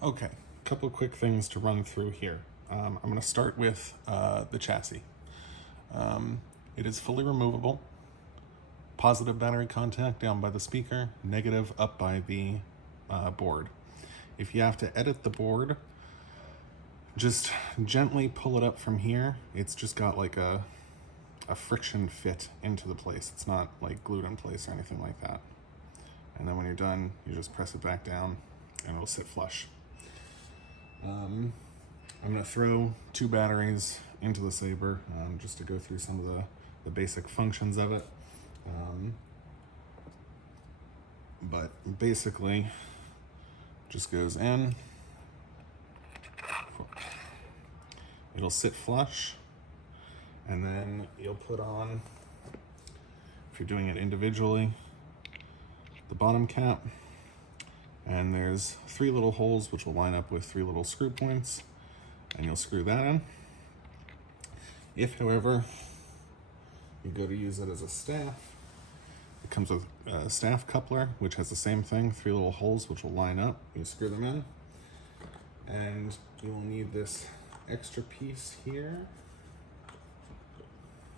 Okay, a couple quick things to run through here. I'm going to start with the chassis. It is fully removable. Positive battery contact down by the speaker, negative up by the board. If you have to edit the board, just gently pull it up from here. It's just got like a friction fit into the place. It's not like glued in place or anything like that. And then when you're done, you just press it back down and it'll sit flush. I'm going to throw 2 batteries into the Saber just to go through some of the basic functions of it. But basically, just goes in. It'll sit flush, and then you'll put on, if you're doing it individually, the bottom cap. And there's 3 little holes which will line up with 3 little screw points, and you'll screw that in. If, however, you go to use it as a staff, it comes with a staff coupler, which has the same thing, 3 little holes which will line up. You screw them in, and you will need this extra piece here.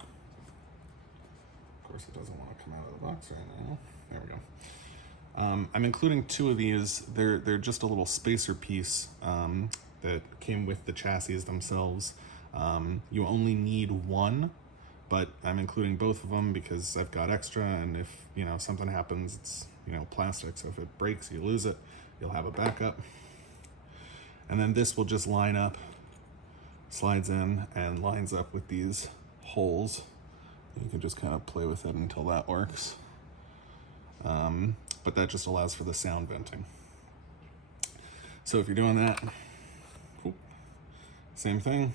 Of course, it doesn't want to come out of the box right now. There we go. I'm including 2 of these. They're just a little spacer piece that came with the chassis themselves. You only need 1, but I'm including both of them because I've got extra, and if something happens, it's plastic, so if it breaks, you lose it, you'll have a backup. And then this will just line up, slides in, and lines up with these holes. You can just kind of play with it until that works. But that just allows for the sound venting. So if you're doing that, cool. Same thing.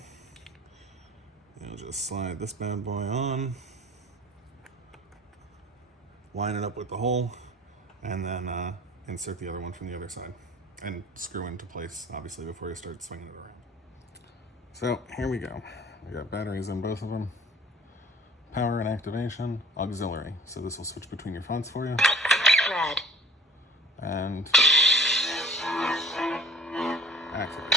You'll just slide this bad boy on, line it up with the hole, and then insert the other one from the other side and screw into place, obviously, before you start swinging it around. So here we go. We got batteries in both of them. Power and activation, auxiliary. So this will switch between your fonts for you. Red. And activate.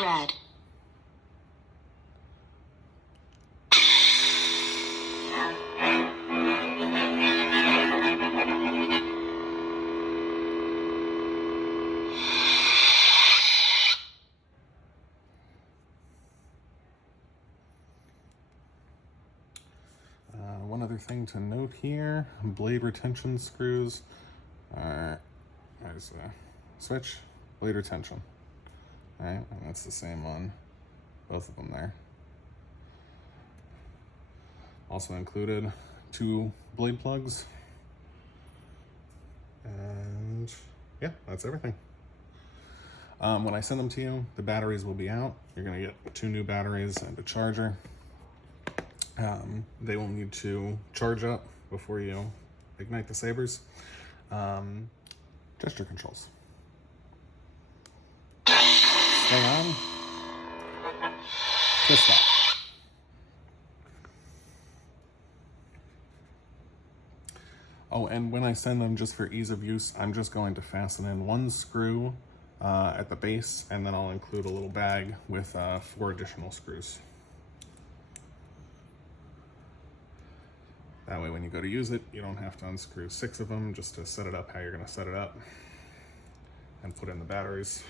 Red. One other thing to note here, blade retention screws are, there's a switch, blade retention. All right, and that's the same on both of them there. Also included 2 blade plugs. And yeah, that's everything. When I send them to you, the batteries will be out. You're gonna get 2 new batteries and a charger. They will need to charge up before you ignite the Sabers. Gesture controls. Stay on. Twist off. Oh, and when I send them, just for ease of use, I'm just going to fasten in 1 screw at the base, and then I'll include a little bag with 4 additional screws. That way when you go to use it, you don't have to unscrew 6 of them just to set it up how you're going to set it up and put in the batteries.